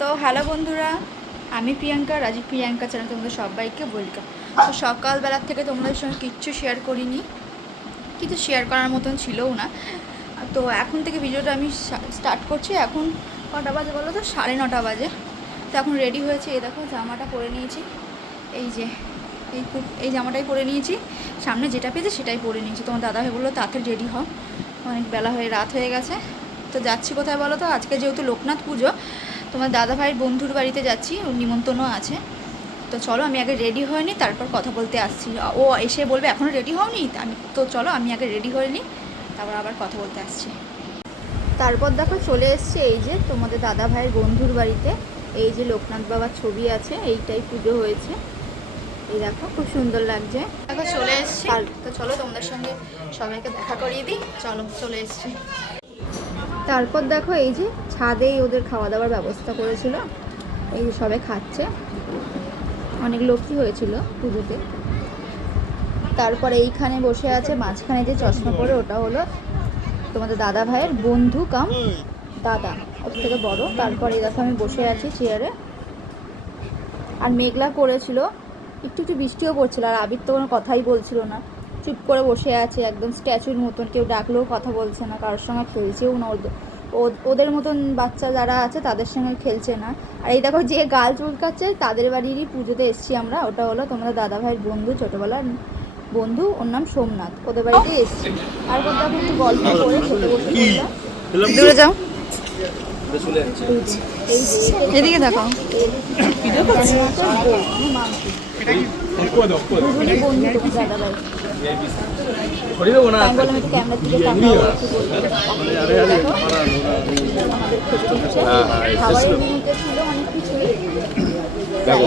তো হ্যালো বন্ধুরা, আমি প্রিয়াঙ্কা, রাজীব প্রিয়াঙ্কা চ্যানেল তোমাদের সবাইকে ওয়েলকাম। তো সকালবেলার থেকে তোমাদের সঙ্গে কিচ্ছু শেয়ার করিনি, কিছু শেয়ার করার মতন ছিলও না। তো এখন থেকে ভিডিওটা আমি স্টার্ট করছি। এখন কটা বাজে বলো তো? 9:30 বাজে। তো এখন রেডি হয়েছে, এই দেখো জামাটা পরে নিয়েছি, এই যে এই জামাটাই পরে নিয়েছি, সামনে যেটা পেয়েছে সেটাই পরে নিয়েছি। তোমার দাদাভাই বললো তাড়াতাড়ি রেডি হও, অনেক বেলা হয়ে রাত হয়ে গেছে। তো যাচ্ছি কোথায় বলো তো? আজকে যেহেতু লোকনাথ পুজো, তোমার দাদাভাইয়ের বন্ধুর বাড়িতে যাচ্ছি, ওর নিমন্ত্রণও আছে। তো চলো আমি আগে রেডি হয়ে নিই, তারপর কথা বলতে আসছি। ও এসে বলবে এখনও রেডি হওনি, আমি তো চলো আমি আগে রেডি হয়ে নিই, তারপর আবার কথা বলতে আসছি। তারপর দেখো চলে এসছে এই যে তোমাদের দাদাভাইয়ের বন্ধুর বাড়িতে। এই যে লোকনাথ বাবার ছবি আছে, এইটাই পুজো হয়েছে। এই দেখো খুব সুন্দর লাগছে। দেখো চলে এসছি, তো চলো তোমাদের সঙ্গে সবাইকে দেখা করিয়ে দিই। চলো চলে এসছি। তারপর দেখো এই যে ছাদেই ওদের খাওয়া দাওয়ার ব্যবস্থা করেছিল, এই যে সবাই খাচ্ছে, অনেক লোকই হয়েছিল পুজোতে। তারপরে এইখানে বসে আছে মাঝখানে যে চশমা পরে, ওটা হলো তোমাদের দাদা ভাইয়ের বন্ধু কাম দাদা, ওর থেকে বড়। তারপরে এই দেখো আমি বসে আছি চেয়ারে, আর মেঘলা করেছিল, একটু একটু বৃষ্টিও পড়ছিল, আর আবির তো কোনো কথাই বলছিল না, চুপ করে বসে আছে একদম স্ট্যাচুর মতন, কেউ ডাকলেও কথা বলছে না, কারোর সঙ্গে খেলছেও না, ওদের মতন বাচ্চা যারা আছে তাদের সঙ্গে খেলছে না। আর এই দেখো যে গাল চুলকাচ্ছে, তাদের বাড়িরই পুজোতে এসছি আমরা। ওটা হলো তোমাদের দাদাভাইয়ের বন্ধু, ছোটোবেলার বন্ধু, ওর নাম সোমনাথ, ওদের বাড়িতে এসছি। আর কোথাও একটু গল্প করে খেতে বসে বললাম। দূরে যাও, এদিকে দেখো।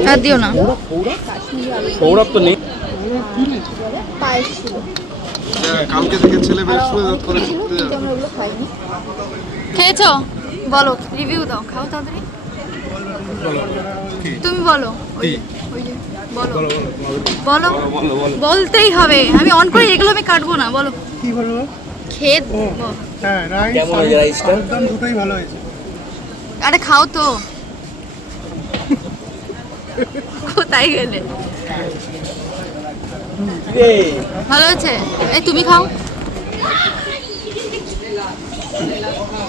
আর দিও না, সৌরভ তো নেই। পায়েস ছিল, কালকে থেকে ছেলে বেশ করে ছুটতে যাবে। আমরা ওগুলো খাইনি। খেয়েছো? বলো, রিভিউ দাও, খাও তাড়াতাড়ি। তুমি বলো, ওই যে বলো বলো, বলতেই হবে, আমি অন করে এগুলো আমি কাটবো না। বলো কি বলবো? খেয়ে হ্যাঁ, রাইস কেমন হয়েছে রাইসটা? একদম দুটোই ভালো হয়েছে। আরে খাও তো, কোথায় গেলে? ভালো হয়েছে, এই তুমি খাও।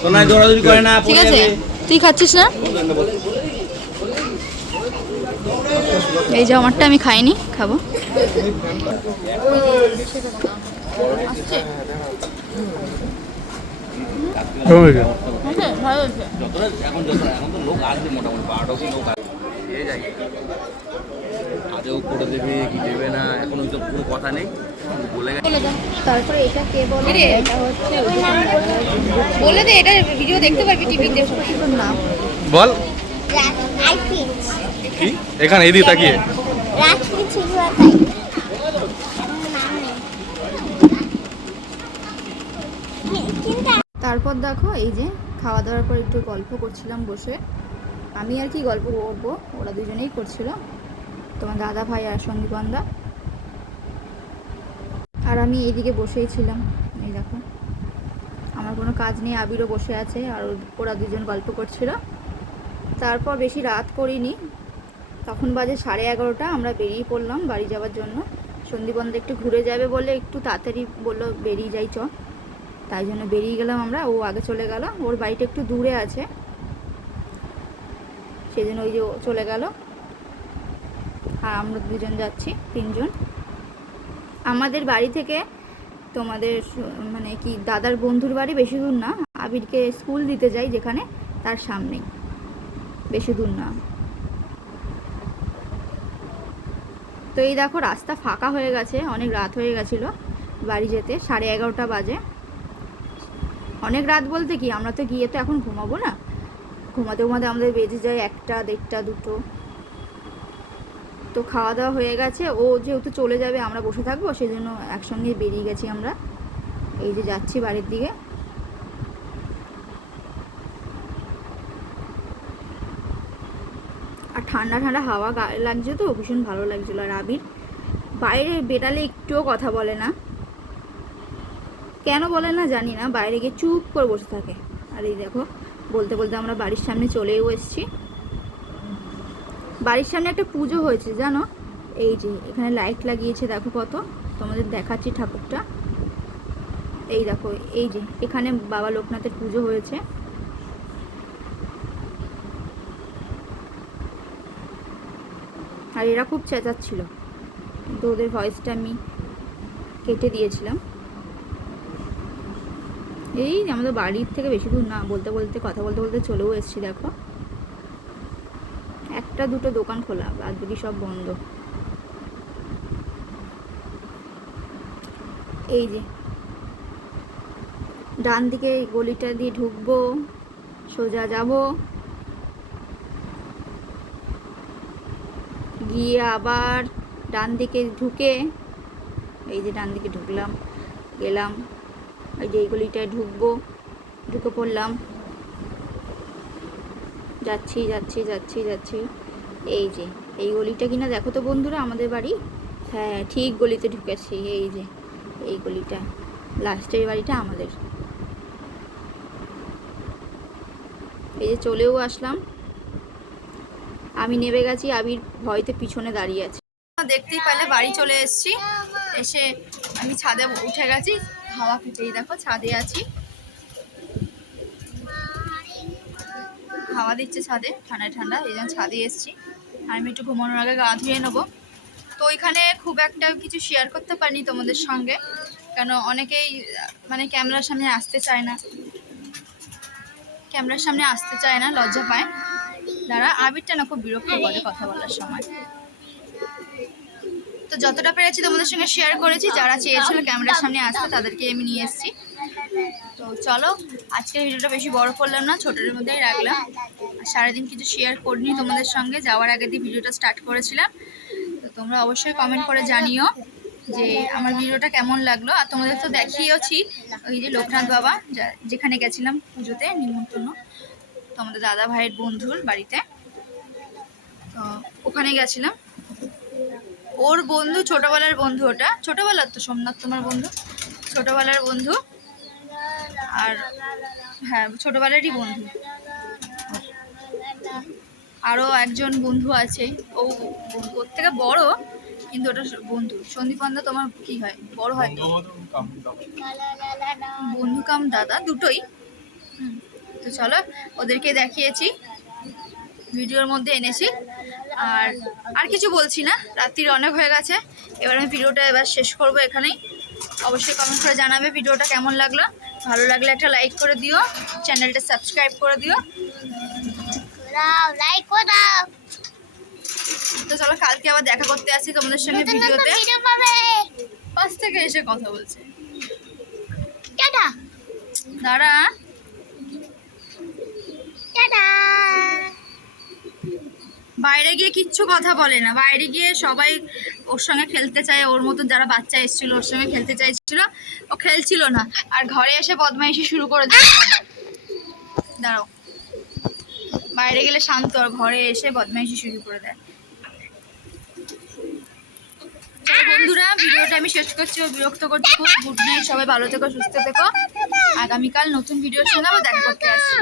তোমরা দৌড়াদৌড়ি করে না, ঠিক আছে, তুই খাচ্ছিস না? এই যে আমারটা আমি খাইনি, খাবো। ভালো হয়েছে। এখন তো লোক আসবে মোটামুটি 12টা লোক আসবে, যাই আদেও করে দেবে কি দেবে না, এখন ওই সব কোনো কথা নেই, বলে গেছে। তারপরে এটা কে বলে? এটা হচ্ছে বলে দে, এটা ভিডিও দেখতে পারবি টিভিতে। নাম বল কি এখানে এদিকে তাকিয়ে। তারপর দেখো এই যে খাওয়া দাওয়ার পর একটু গল্প করছিলাম বসে। আমি আর কি গল্প করবো, ওরা দুজনেই করছিল, তোমার দাদা ভাই আর সন্দীপন্দা। আর আমি এইদিকে বসেই ছিলাম, এই দেখো আমার কোনো কাজ নেই, আবিরও বসে আছে, আর ওরা দুজন গল্প করছিল। তারপর বেশি রাত করিনি, তখন বাজে 11:30, আমরা বেরিয়ে পড়লাম বাড়ি যাওয়ার জন্য। সন্দীপন্দা একটু ঘুরে যাবে বলে একটু তাড়াতাড়ি বললো বেরিয়ে যাই চ, তাই জন্য বেরিয়ে গেলাম আমরা। ও আগে চলে গেল, ওর বাড়িটা একটু দূরে আছে, সেই জন্য ওই যে ও চলে গেল, আর আমরা দুজন যাচ্ছি, 3জন। আমাদের বাড়ি থেকে তোমাদের মানে কি দাদার বন্ধুর বাড়ি বেশি দূর না, আবিরকে স্কুল দিতে যাই যেখানে, তার সামনেই, বেশি দূর না। তো এই দেখো রাস্তা ফাঁকা হয়ে গেছে, অনেক রাত হয়ে গেছিলো বাড়ি যেতে, 11:30 বাজে। অনেক রাত বলতে কি, আমরা তো গিয়ে তো এখন ঘুমাবো না, ঘুমাতে ঘুমাতে আমাদের বেজে যায় 1টা, 1:30, 2টো। তো খাওয়া দাওয়া হয়ে গেছে, ও যেহেতু চলে যাবে আমরা বসে থাকবো, সেই জন্য একসঙ্গে বেরিয়ে গেছি আমরা। এই যে যাচ্ছি বাড়ির দিকে। আর ঠান্ডা ঠান্ডা হাওয়া গায়ে লাগছে, তো ভীষণ ভালো লাগছিলো। আর আবির বাইরে বেরালে একটুও কথা বলে না, কেন বলে না জানি না, বাইরে গিয়ে চুপ করে বসে থাকে। আর এই দেখো বলতে বলতে আমরা বাড়ির সামনে চলেও এসেছি। বাড়ির সামনে একটা পুজো হয়েছে জানো, এই যে এখানে লাইট লাগিয়েছে দেখো কত, তোমাদের দেখাচ্ছি ঠাকুরটা, এই দেখো এই যে এখানে বাবা লোকনাথের পুজো হয়েছে। আর এরা খুব চেঁচাচ্ছিল, কিন্তু ওদের ভয়েসটা আমি কেটে দিয়েছিলাম। এই আমাদের বাড়ির থেকে বেশি দূর না, বলতে বলতে কথা বলতে বলতে চলেও এসেছি। দেখো একটা দুটো দোকান খোলা, বাদ বাকি সব বন্ধ। এই যে ডান দিকে গলিটা দিয়ে ঢুকবো, সোজা যাব, গিয়ে আবার ডান দিকে ঢুকে, এই যে ডান দিকে ঢুকলাম, গেলাম, এই যে এই গলিটায় ঢুকবো, ঢুকে পড়লাম, যাচ্ছি যাচ্ছি যাচ্ছি যাচ্ছি। এই যে এই গলিটা কিনা দেখো তো বন্ধুরা আমাদের বাড়ি, হ্যাঁ ঠিক গলিতে ঢুকেছি। এই যে এই গলিটা, লাস্টের বাড়িটা আমাদের। এই যে চলেও আসলাম, আমি নেমে গেছি, আবির ভয়তে পিছনে দাঁড়িয়ে আছে। দেখতেই পেলে বাড়ি চলে এসেছি, এসে আমি ছাদে উঠে গেছি, হাওয়া পিটেই দেখো ছাদে আছি, হাওয়া দিচ্ছে ছাদে, ঠান্ডা ঠান্ডা, এই জন্য ছাদে এসেছি। আর আমি একটু ঘুমানোর আগে গা ধুয়ে নেবো। তো ওইখানে খুব একটা কিছু শেয়ার করতে পারিনি তোমাদের সঙ্গে, কেন অনেকেই মানে ক্যামেরার সামনে আসতে চায় না, ক্যামেরার সামনে আসতে চায় না, লজ্জা পায়। যারা আবিরটা না খুব বিরক্ত করে কথা বলার সময়। তো যতটা পেরেছি তোমাদের সঙ্গে শেয়ার করেছি, যারা চেয়েছিল ক্যামেরার সামনে আসতে তাদেরকে আমি নিয়ে এসেছি। তো চলো আজকের ভিডিওটা বেশি বড় করলাম না, ছোটোর মধ্যেই রাখলাম। আর সারাদিন কিছু শেয়ার করিনি তোমাদের সঙ্গে, যাওয়ার আগে দিয়ে ভিডিওটা স্টার্ট করেছিলাম। তো তোমরা অবশ্যই কমেন্ট করে জানিও যে আমার ভিডিওটা কেমন লাগলো। আর তোমাদের তো দেখিয়েওছি ওই যে লোকনাথ বাবা যেখানে গেছিলাম পুজোতে নিমন্ত্রণ, তো আমাদের দাদা ভাইয়ের বন্ধুর বাড়িতে, তো ওখানে গেছিলাম। ওর বন্ধু ছোটবেলার বন্ধু, ওটা ছোটবেলার, তো সোমনাথ তোমার বন্ধু ছোটবেলার বন্ধু, আর হ্যাঁ ছোটবেলারই বন্ধু। আরও একজন বন্ধু আছে, ও ওর থেকে বড়, কিন্তু ওটা বন্ধু। সন্দীপন্দা তোমার কি হয়, বড় হয় তো, বন্ধু কাম দাদা দুটোই। তো চলো ওদেরকে দেখিয়েছি, ভিডিওর মধ্যে এনেছি। আর কিছু বলছি না, রাত্রির অনেক হয়ে গেছে, এবার আমি ভিডিওটা এবার শেষ করবো এখানেই। অবশ্যই কমেন্ট করে জানাবে ভিডিওটা কেমন লাগলো, ভালো লাগলে একটা লাইক করে দিও, চ্যানেলটা সাবস্ক্রাইব করে দিও, লাইক করে দাও। তো চলো কালকে আবার দেখা করতে আসি তোমাদের সঙ্গে ভিডিওতে। পাশ থেকে এসে কথা বলছে, দাঁড়া বাইরে গিয়ে কিচ্ছু কথা বলে না, বাইরে গিয়ে সবাই ওর সঙ্গে খেলতে চায়, ওর মতন যারা বাচ্চা এসেছিল ওর সঙ্গে খেলতে চাইছিল, ও খেলছিল না, আর ঘরে এসে বদমাইশি শুরু করে দিল। দাঁড়াও, বাইরে গেলে শান্ত, আর ঘরে এসে বদমাইশি শুরু করে দেয়। বন্ধুরা ভিডিওটা আমি শেষ করছি, ও বিরক্ত করছি খুব। গুড নাইট, সবাই ভালো থেকো, সুস্থ থেকো, আগামীকাল নতুন ভিডিওর সঙ্গে আবার দেখা করতে আসছি।